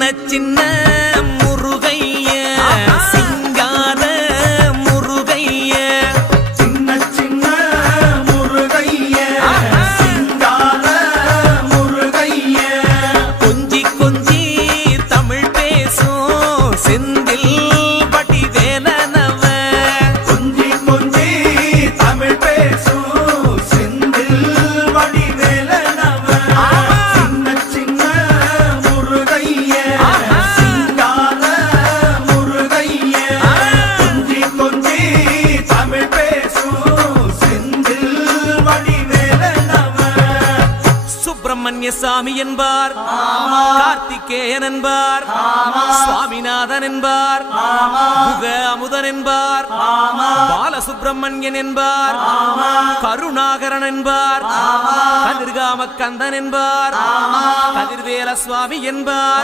சின்ன சின்ன முருகைய சிங்கார முருகைய சின்ன சின்ன முருகைய சிங்கார முருகைய கொஞ்சி கொஞ்சி தமிழ் பேசும் செந்தில் பட்டி வேலனவ கொஞ்சி கொஞ்சி தமிழ் பேசும் செந்தில் பட்டி வேலனவ சின்ன சின்ன முருகைய சிங்கார முருகைய கொஞ்சி கொஞ்சி தமிழ் பேசும் செந்தில் பட்டி வேலனவ சுப்பிரமணிய சாமி என்பார் கார்த்திகேயன் என்பார் சுவாமிநாதன் என்பார் முக அமுதன் என்பார் பாலசுப்பிரமணியன் என்பார் கருணாகரன் என்பார் கதிர்காம கந்தன் என்பார் கதிர்வேல சுவாமி என்பார்